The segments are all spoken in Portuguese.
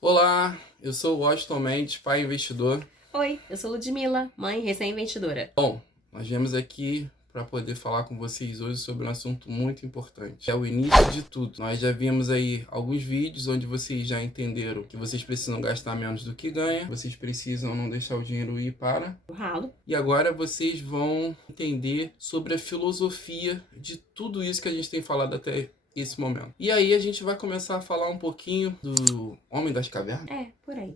Olá, eu sou o Washington Mendes, pai investidor. Oi, eu sou Ludmila, mãe recém-investidora. Bom, nós viemos aqui para poder falar com vocês hoje sobre um assunto muito importante. É o início de tudo. Nós já vimos aí alguns vídeos onde vocês já entenderam que vocês precisam gastar menos do que ganham, vocês precisam não deixar o dinheiro ir para O ralo. E agora vocês vão entender sobre a filosofia de tudo isso que a gente tem falado até esse momento. E aí a gente vai começar a falar um pouquinho do Homem das Cavernas. É, por aí.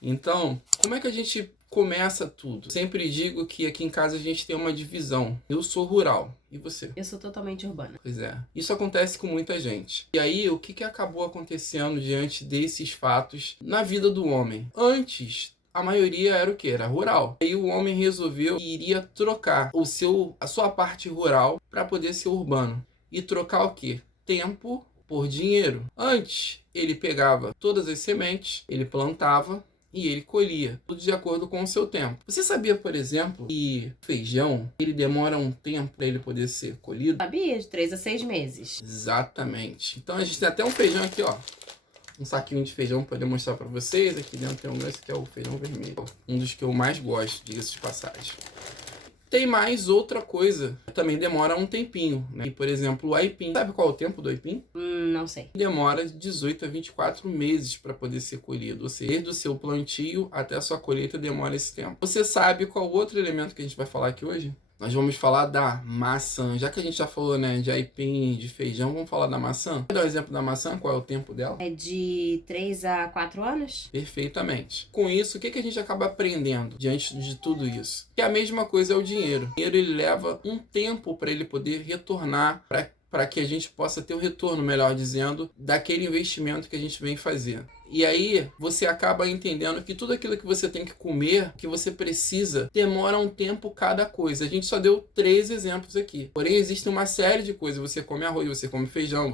Então, como é que a gente começa tudo? Sempre digo que aqui em casa a gente tem uma divisão. Eu sou rural. E você? Eu sou totalmente urbana. Pois é. Isso acontece com muita gente. E aí, o que acabou acontecendo diante desses fatos na vida do homem? Antes, a maioria era o quê? Era rural. Aí o homem resolveu que iria trocar a sua parte rural para poder ser urbano. E trocar o quê? Tempo por dinheiro. Antes, ele pegava todas as sementes, ele plantava e ele colhia, tudo de acordo com o seu tempo. Você sabia, por exemplo, que feijão, ele demora um tempo para ele poder ser colhido? Sabia? De 3 a 6 meses. Exatamente. Então a gente tem até um feijão aqui, ó. Um saquinho de feijão para poder mostrar para vocês. Aqui dentro tem esse que é o feijão vermelho. Um dos que eu mais gosto, diga-se de passagem. Tem mais outra coisa, também demora um tempinho, né? E, por exemplo, o aipim. Sabe qual é o tempo do aipim? Não sei. Demora de 18 a 24 meses para poder ser colhido. Ou seja, desde o seu plantio até a sua colheita demora esse tempo. Você sabe qual outro elemento que a gente vai falar aqui hoje? Nós vamos falar da maçã. Já que a gente já falou, né, de aipim, de feijão, vamos falar da maçã? Quer dar um exemplo da maçã? Qual é o tempo dela? É de 3 a 4 anos? Perfeitamente. Com isso, o que a gente acaba aprendendo diante de tudo isso? Que a mesma coisa é o dinheiro. O dinheiro, ele leva um tempo para ele poder retornar, para que a gente possa ter o retorno, melhor dizendo, daquele investimento que a gente vem fazendo. E aí você acaba entendendo que tudo aquilo que você tem que comer, que você precisa, demora um tempo cada coisa. A gente só deu 3 exemplos aqui. Porém, existe uma série de coisas. Você come arroz, você come feijão,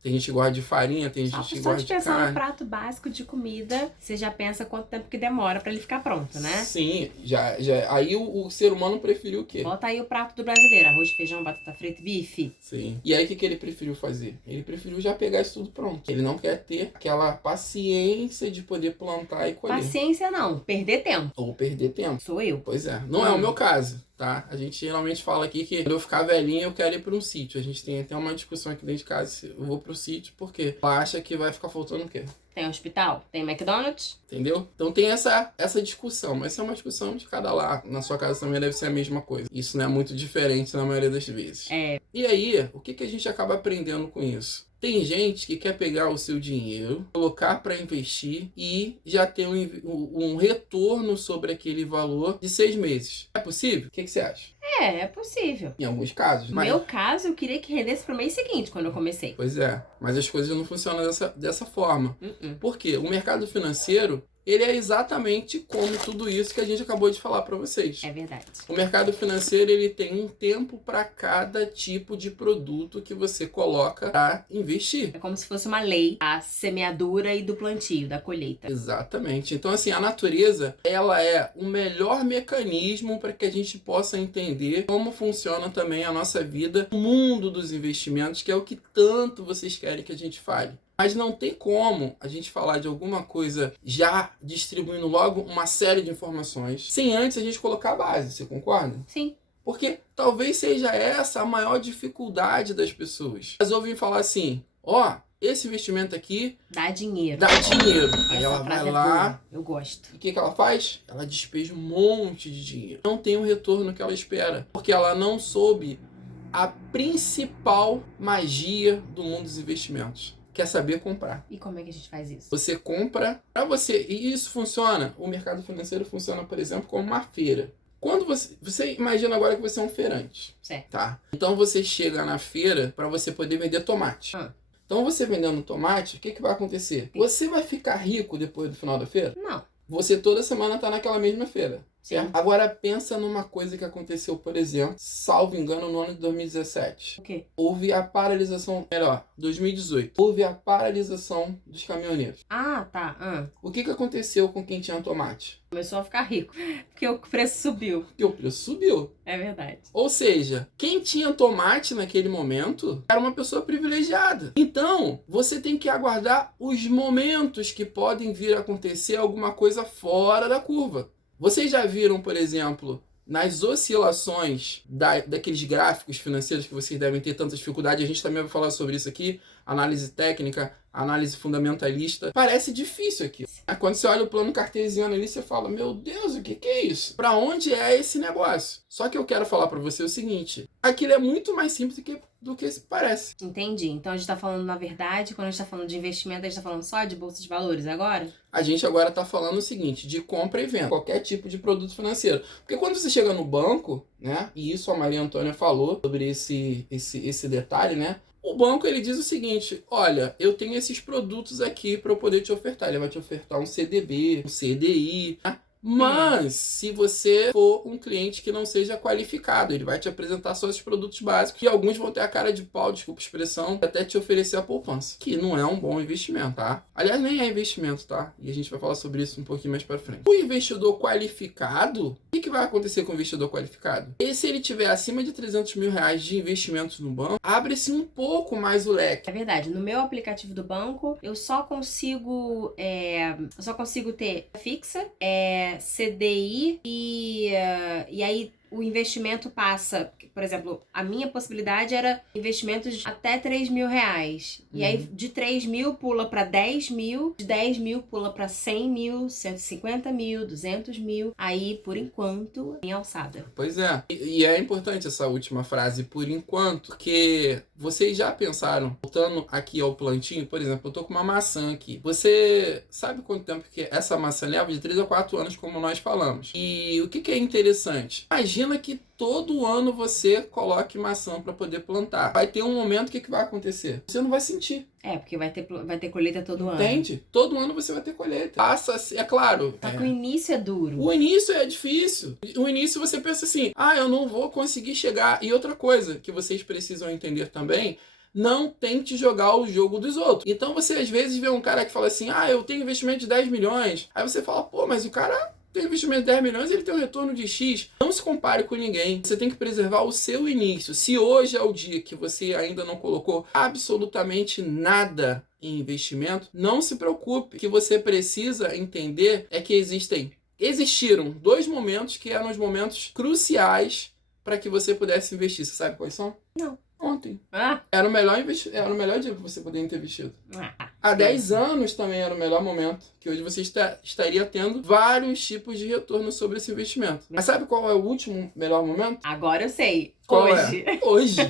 tem gente que gosta de farinha, tem gente que Só gosta de de pensar no carne. prato básico de comida, você já pensa quanto tempo que demora pra ele ficar pronto, né? Sim, já. Aí o ser humano preferiu o quê? Bota aí o prato do brasileiro: arroz, feijão, batata frita, bife. Sim. E aí o que ele preferiu fazer? Ele preferiu já pegar isso tudo pronto. Ele não quer ter aquela paciência de poder plantar e colher. Paciência não, perder tempo. Ou perder tempo. Sou eu. Pois é. Não é o meu caso, tá? A gente geralmente fala aqui que quando eu ficar velhinho eu quero ir para um sítio. A gente tem até uma discussão aqui dentro de casa se eu vou pro sítio porque ela acha que vai ficar faltando o quê? Tem hospital, tem McDonald's. Entendeu? Então tem essa discussão, mas essa é uma discussão de cada lado. Na sua casa também deve ser a mesma coisa. Isso não é muito diferente na maioria das vezes. É. E aí, o que a gente acaba aprendendo com isso? Tem gente que quer pegar o seu dinheiro, colocar para investir e já ter um retorno sobre aquele valor de 6 meses. É possível? O que você acha? É possível. Em alguns casos. No Mas... meu caso, eu queria que rendesse pro mês seguinte, quando eu comecei. Pois é, mas as coisas não funcionam dessa forma. Uh-uh. Por quê? O mercado financeiro, ele é exatamente como tudo isso que a gente acabou de falar para vocês. É verdade. O mercado financeiro, ele tem um tempo para cada tipo de produto que você coloca para investir. É como se fosse uma lei, a semeadura e do plantio, da colheita. Exatamente. Então, assim, a natureza, ela é o melhor mecanismo para que a gente possa entender como funciona também a nossa vida, o mundo dos investimentos, que é o que tanto vocês querem que a gente fale. Mas não tem como a gente falar de alguma coisa já distribuindo logo uma série de informações sem antes a gente colocar a base, você concorda? Sim. Porque talvez seja essa a maior dificuldade das pessoas. Elas ouvem falar assim, ó, esse investimento aqui dá dinheiro. dá dinheiro. Aí Essa ela vai frase é lá, boa. Eu gosto. e o que ela faz? Ela despeja um monte de dinheiro. Não tem o retorno que ela espera, porque ela não soube a principal magia do mundo dos investimentos. Quer saber comprar. E como é que a gente faz isso? Você compra para você. E isso funciona. O mercado financeiro funciona, por exemplo, como uma feira. Quando você imagina agora que você é um feirante. Certo. Tá? Então você chega na feira para você poder vender tomate. Então você vendendo tomate, o que vai acontecer? Você vai ficar rico depois do final da feira? Não. Você toda semana tá naquela mesma feira. Certo? Agora pensa numa coisa que aconteceu, por exemplo, salvo engano, no ano de 2017. O quê? Houve a paralisação, melhor, 2018. Houve a paralisação dos caminhoneiros. Ah, tá. O que aconteceu com quem tinha tomate? Começou a ficar rico. Porque o preço subiu. Porque o preço subiu. É verdade. Ou seja, quem tinha tomate naquele momento era uma pessoa privilegiada. Então, você tem que aguardar os momentos que podem vir a acontecer alguma coisa fora da curva. Vocês já viram, por exemplo, nas oscilações daqueles gráficos financeiros que vocês devem ter tanta dificuldade, a gente também vai falar sobre isso aqui, análise técnica, análise fundamentalista. Parece difícil aqui. Quando você olha o plano cartesiano ali, você fala, meu Deus, o que é isso? Para onde é esse negócio? Só que eu quero falar para você o seguinte, aquilo é muito mais simples do que parece. Entendi. Então a gente tá falando, na verdade, quando a gente tá falando de investimento, a gente tá falando só de bolsa de valores agora? A gente agora está falando o seguinte, de compra e venda, qualquer tipo de produto financeiro. Porque quando você chega no banco, né, e isso a Maria Antônia falou sobre esse detalhe, né, o banco ele diz o seguinte, olha, eu tenho esses produtos aqui para eu poder te ofertar. Ele vai te ofertar um CDB, um CDI, né? Mas, se você for um cliente que não seja qualificado, ele vai te apresentar só esses produtos básicos e alguns vão ter a cara de pau, desculpa a expressão, até te oferecer a poupança, que não é um bom investimento, tá? Aliás, nem é investimento, tá? E a gente vai falar sobre isso um pouquinho mais pra frente. O investidor qualificado, o que vai acontecer com o investidor qualificado? E se ele tiver acima de 300 mil reais de investimentos no banco, abre-se um pouco mais o leque. É verdade. No meu aplicativo do banco, eu só consigo ter fixa, CDI e aí o investimento passa, por exemplo, a minha possibilidade era investimentos até 3 mil reais. E aí de 3 mil pula para 10 mil, de 10 mil pula para 100 mil, 150 mil, 200 mil. Aí, por enquanto, em alçada. Pois é. E é importante essa última frase, por enquanto, porque vocês já pensaram, voltando aqui ao plantinho, por exemplo, eu tô com uma maçã aqui. Você sabe quanto tempo que essa maçã leva? De 3 a 4 anos, como nós falamos. E o que é interessante? Imagina que todo ano você coloque maçã para poder plantar. Vai ter um momento, o que vai acontecer? Você não vai sentir. Porque vai ter colheita todo ano. Entende? Todo ano você vai ter colheita. Passa, é claro. Só que o início é duro. O início é difícil. O início você pensa assim, eu não vou conseguir chegar. E outra coisa que vocês precisam entender também, não tente jogar o jogo dos outros. Então você às vezes vê um cara que fala assim, eu tenho investimento de 10 milhões. Aí você fala, mas o cara tem investimento de 10 milhões, ele tem um retorno de X. Não se compare com ninguém. Você tem que preservar o seu início. Se hoje é o dia que você ainda não colocou absolutamente nada em investimento, não se preocupe. O que você precisa entender é que existiram 2 momentos que eram os momentos cruciais para que você pudesse investir. Você sabe quais são? Não. Ontem. Era o melhor dia que você poderia ter investido. Há 10 anos também era o melhor momento, que hoje você estaria tendo vários tipos de retorno sobre esse investimento. Mas sabe qual é o último melhor momento? Agora eu sei. Qual hoje. É? Hoje.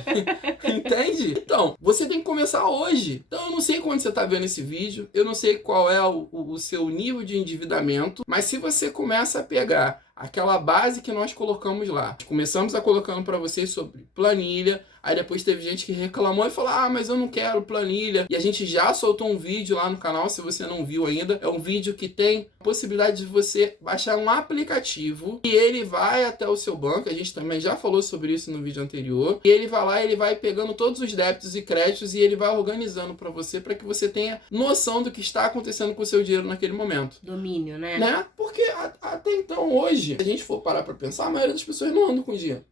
Entende? Então, você tem que começar hoje. Então, eu não sei quando você está vendo esse vídeo, eu não sei qual é o seu nível de endividamento, mas se você começa a pegar aquela base que nós colocamos lá, começamos a colocando para vocês sobre planilha, aí depois teve gente que reclamou e falou, mas eu não quero planilha, e a gente já soltou um vídeo lá no canal, se você não viu ainda, é um vídeo que tem a possibilidade de você baixar um aplicativo e ele vai até o seu banco, a gente também já falou sobre isso no vídeo anterior, e ele vai lá, ele vai pegando todos os débitos e créditos e ele vai organizando para você, para que você tenha noção do que está acontecendo com o seu dinheiro naquele momento. Domínio, né? Porque até então, hoje, se a gente for parar para pensar, a maioria das pessoas não andam com dinheiro.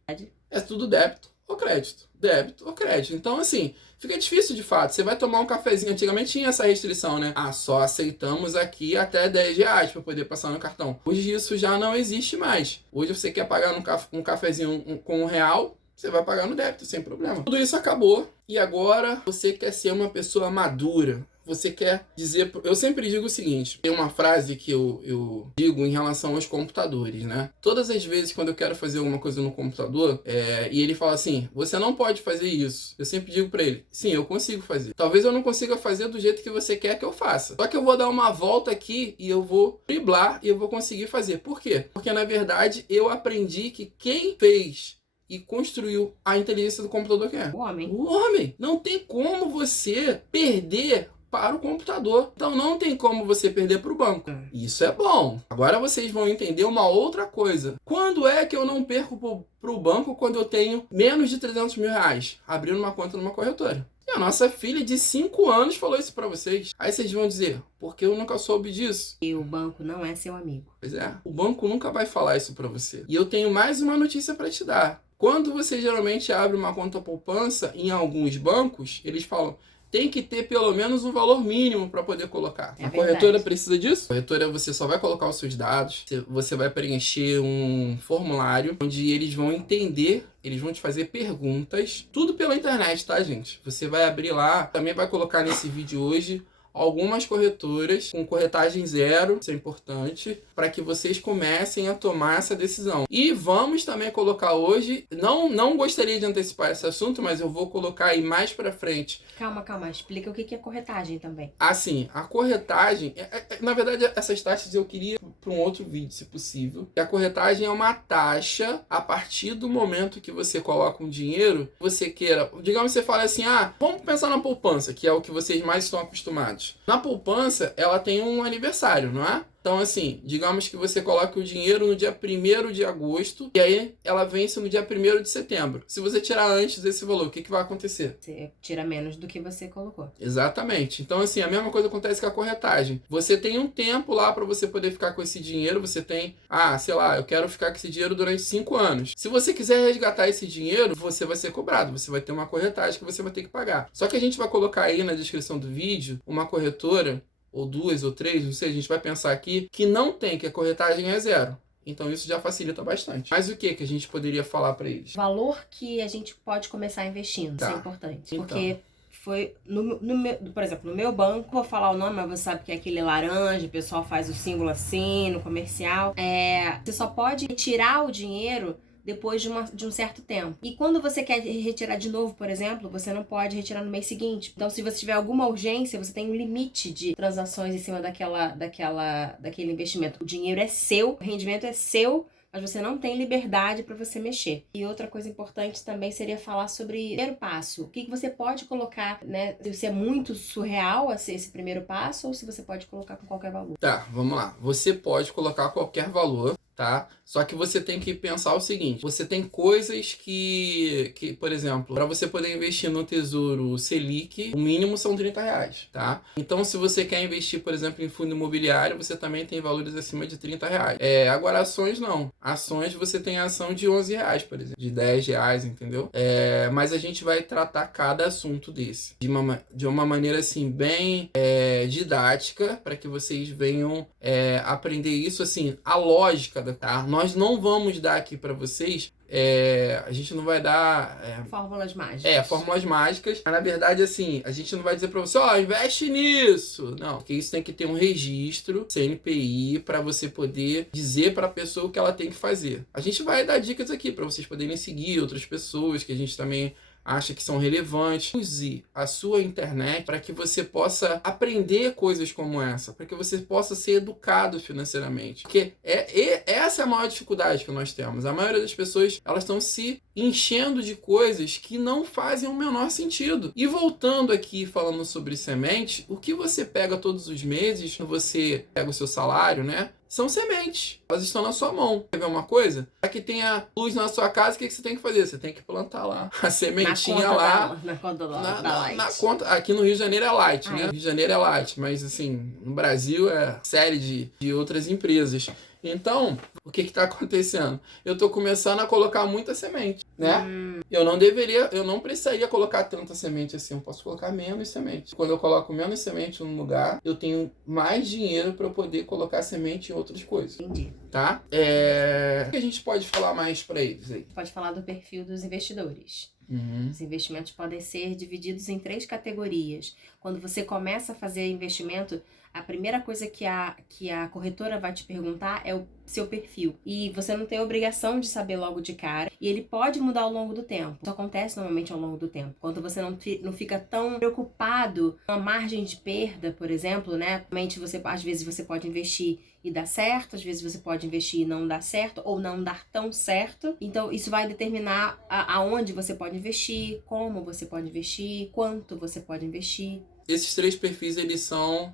É tudo débito ou crédito. Débito ou crédito. Então, assim, fica difícil de fato. Você vai tomar um cafezinho. Antigamente tinha essa restrição, né? Só aceitamos aqui até 10 reais para poder passar no cartão. Hoje isso já não existe mais. Hoje você quer pagar um cafezinho com R$1, você vai pagar no débito, sem problema. Tudo isso acabou e agora você quer ser uma pessoa madura. Você quer dizer... Eu sempre digo o seguinte, tem uma frase que eu digo em relação aos computadores, né? Todas as vezes quando eu quero fazer alguma coisa no computador, e ele fala assim, você não pode fazer isso. Eu sempre digo pra ele, sim, eu consigo fazer. Talvez eu não consiga fazer do jeito que você quer que eu faça. Só que eu vou dar uma volta aqui e eu vou driblar e eu vou conseguir fazer. Por quê? Porque na verdade eu aprendi que quem fez e construiu a inteligência do computador quem é? O homem. O homem. Não tem como você perder para o computador. Então não tem como você perder para o banco. Isso é bom. Agora vocês vão entender uma outra coisa. Quando é que eu não perco para o banco quando eu tenho menos de 300 mil reais abrindo uma conta numa corretora? E a nossa filha de 5 anos falou isso para vocês. Aí vocês vão dizer, porque eu nunca soube disso. E o banco não é seu amigo. Pois é, o banco nunca vai falar isso para você. E eu tenho mais uma notícia para te dar. Quando você geralmente abre uma conta poupança em alguns bancos, eles falam, tem que ter pelo menos um valor mínimo para poder colocar. A corretora precisa disso? A corretora, você só vai colocar os seus dados, você vai preencher um formulário onde eles vão entender, eles vão te fazer perguntas, tudo pela internet, tá, gente? Você vai abrir lá, também vai colocar nesse vídeo hoje algumas corretoras com corretagem zero, isso é importante, para que vocês comecem a tomar essa decisão. E vamos também colocar hoje, não gostaria de antecipar esse assunto, mas eu vou colocar aí mais para frente. Calma, explica o que é corretagem também. Assim, a corretagem, na verdade essas taxas eu queria para um outro vídeo, se possível. A corretagem é uma taxa a partir do momento que você coloca um dinheiro, você queira, digamos que você fala assim, vamos pensar na poupança, que é o que vocês mais estão acostumados. Na poupança, ela tem um aniversário, não é? Então, assim, digamos que você coloque o dinheiro no dia 1º de agosto e aí ela vence no dia 1º de setembro. Se você tirar antes desse valor, o que vai acontecer? Você tira menos do que você colocou. Exatamente. Então, assim, a mesma coisa acontece com a corretagem. Você tem um tempo lá para você poder ficar com esse dinheiro. Você tem, sei lá, eu quero ficar com esse dinheiro durante 5 anos. Se você quiser resgatar esse dinheiro, você vai ser cobrado. Você vai ter uma corretagem que você vai ter que pagar. Só que a gente vai colocar aí na descrição do vídeo uma corretora, ou 2 ou 3, não sei, a gente vai pensar aqui, que não tem, que a corretagem é zero. Então isso já facilita bastante. Mas o que a gente poderia falar para eles? Valor que a gente pode começar investindo, isso é importante. Então. Porque foi, por exemplo, no meu banco, vou falar o nome, mas você sabe que é aquele laranja, o pessoal faz o símbolo assim, no comercial. Você só pode retirar o dinheiro depois de um certo tempo. E quando você quer retirar de novo, por exemplo, você não pode retirar no mês seguinte. Então, se você tiver alguma urgência, você tem um limite de transações em cima daquele investimento. O dinheiro é seu, o rendimento é seu, mas você não tem liberdade para você mexer. E outra coisa importante também seria falar sobre o primeiro passo. O que você pode colocar, né? Se é muito surreal esse primeiro passo ou se você pode colocar com qualquer valor. Tá, vamos lá. Você pode colocar qualquer valor, tá? Só que você tem que pensar o seguinte, você tem coisas que por exemplo, para você poder investir no Tesouro Selic, o mínimo são R$30, tá? Então, se você quer investir, por exemplo, em fundo imobiliário, você também tem valores acima de R$30. Agora, ações não. Ações, você tem ação de R$11, por exemplo, de R$10, entendeu? Mas a gente vai tratar cada assunto desse de uma maneira, assim, bem didática, para que vocês venham aprender isso, assim, a lógica, tá? Nós não vamos dar aqui para vocês, a gente não vai dar... fórmulas mágicas. Fórmulas mágicas. Mas, na verdade, assim, a gente não vai dizer para você, investe nisso. Não, porque isso tem que ter um registro, CNPI, para você poder dizer para a pessoa o que ela tem que fazer. A gente vai dar dicas aqui para vocês poderem seguir outras pessoas que a gente também acha que são relevantes. Use a sua internet para que você possa aprender coisas como essa, para que você possa ser educado financeiramente. Porque essa é a maior dificuldade que nós temos. A maioria das pessoas, elas estão se enchendo de coisas que não fazem o menor sentido. E voltando aqui, falando sobre semente, o que você pega todos os meses, quando você pega o seu salário, né? São sementes. Elas estão na sua mão. Quer ver uma coisa? Para que tenha luz na sua casa, o que você tem que fazer? Você tem que plantar lá a sementinha lá. Na conta da Light. Na conta, aqui no Rio de Janeiro é Light, né? No Rio de Janeiro é Light, mas assim, no Brasil é série de outras empresas. Então, o que está acontecendo? Eu estou começando a colocar muita semente, né? Eu não precisaria colocar tanta semente assim, eu posso colocar menos semente. Quando eu coloco menos semente num lugar, eu tenho mais dinheiro para eu poder colocar semente em outras coisas. Entendi. Tá? O que a gente pode falar mais para eles aí? Pode falar do perfil dos investidores. Os investimentos podem ser divididos em 3 categorias. Quando você começa a fazer investimento, a primeira coisa que a corretora vai te perguntar é o seu perfil. E você não tem a obrigação de saber logo de cara. E ele pode mudar ao longo do tempo. Isso acontece normalmente ao longo do tempo. Quando você não fica tão preocupado com a margem de perda, por exemplo, né? Realmente às vezes você pode investir e dar certo, às vezes você pode investir e não dar certo, ou não dar tão certo. Então, isso vai determinar aonde você pode investir, como você pode investir, quanto você pode investir. Esses 3 perfis, eles são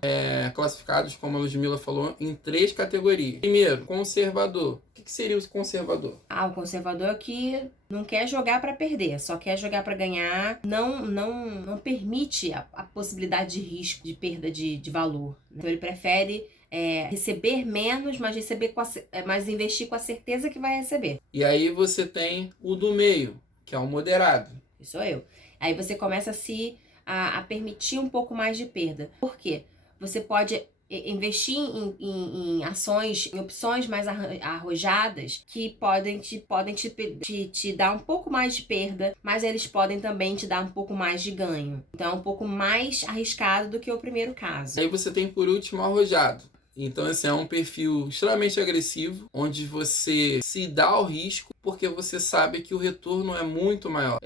classificados, como a Ludmilla falou, em 3 categorias. Primeiro, conservador. O que seria o conservador? O conservador é que não quer jogar para perder, só quer jogar para ganhar, não permite a possibilidade de risco, de perda de valor. Então ele prefere receber menos, mas investir com a certeza que vai receber. E aí você tem o do meio, que é o moderado. Isso sou eu. Aí você começa a permitir um pouco mais de perda. Por quê? Você pode investir em ações, em opções mais arrojadas que podem te dar um pouco mais de perda, mas eles podem também te dar um pouco mais de ganho. Então é um pouco mais arriscado do que o primeiro caso. Aí você tem por último arrojado. Então esse é um perfil extremamente agressivo, onde você se dá ao risco porque você sabe que o retorno é muito maior.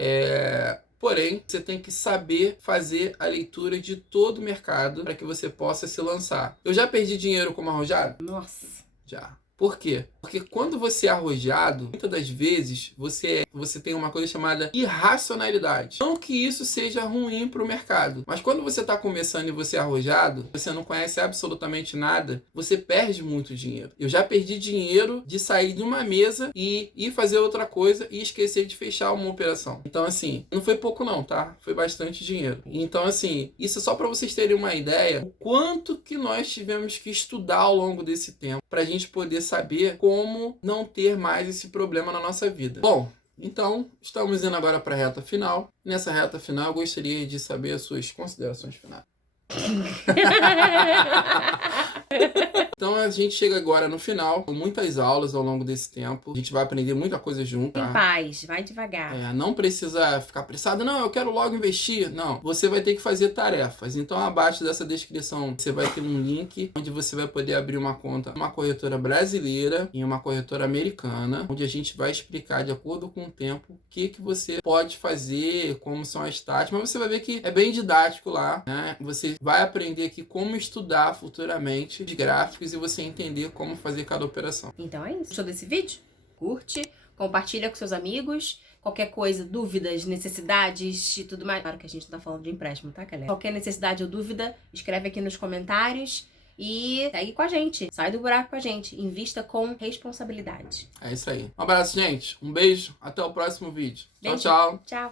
Porém, você tem que saber fazer a leitura de todo o mercado para que você possa se lançar. Eu já perdi dinheiro como arrojado? Nossa! Já. Por quê? Porque quando você é arrojado, muitas das vezes você tem uma coisa chamada irracionalidade. Não que isso seja ruim para o mercado, mas quando você está começando e você é arrojado, você não conhece absolutamente nada, você perde muito dinheiro. Eu já perdi dinheiro de sair de uma mesa e ir fazer outra coisa e esquecer de fechar uma operação. Então, assim, não foi pouco não, tá? Foi bastante dinheiro. Então, assim, isso é só para vocês terem uma ideia o quanto que nós tivemos que estudar ao longo desse tempo para a gente poder saber como não ter mais esse problema na nossa vida. Bom, então estamos indo agora para a reta final. Nessa reta final eu gostaria de saber as suas considerações finais. Então a gente chega agora no final, com muitas aulas ao longo desse tempo. A gente vai aprender muita coisa junto. Em paz, vai devagar. Não precisa ficar apressado, não, eu quero logo investir. Não, você vai ter que fazer tarefas. Então abaixo dessa descrição você vai ter um link onde você vai poder abrir uma conta, uma corretora brasileira e uma corretora americana, onde a gente vai explicar de acordo com o tempo o que você pode fazer, como são as taxas, mas você vai ver que é bem didático lá, né? Você vai aprender aqui como estudar futuramente os gráficos e você entender como fazer cada operação. Então é isso. Gostou desse vídeo? Curte, compartilha com seus amigos. Qualquer coisa, dúvidas, necessidades e tudo mais. Claro que a gente não tá falando de empréstimo, tá, galera? Qualquer necessidade ou dúvida, escreve aqui nos comentários e segue com a gente. Sai do buraco com a gente. Invista com responsabilidade. É isso aí. Um abraço, gente. Um beijo. Até o próximo vídeo. Beijo. Tchau, tchau. Tchau.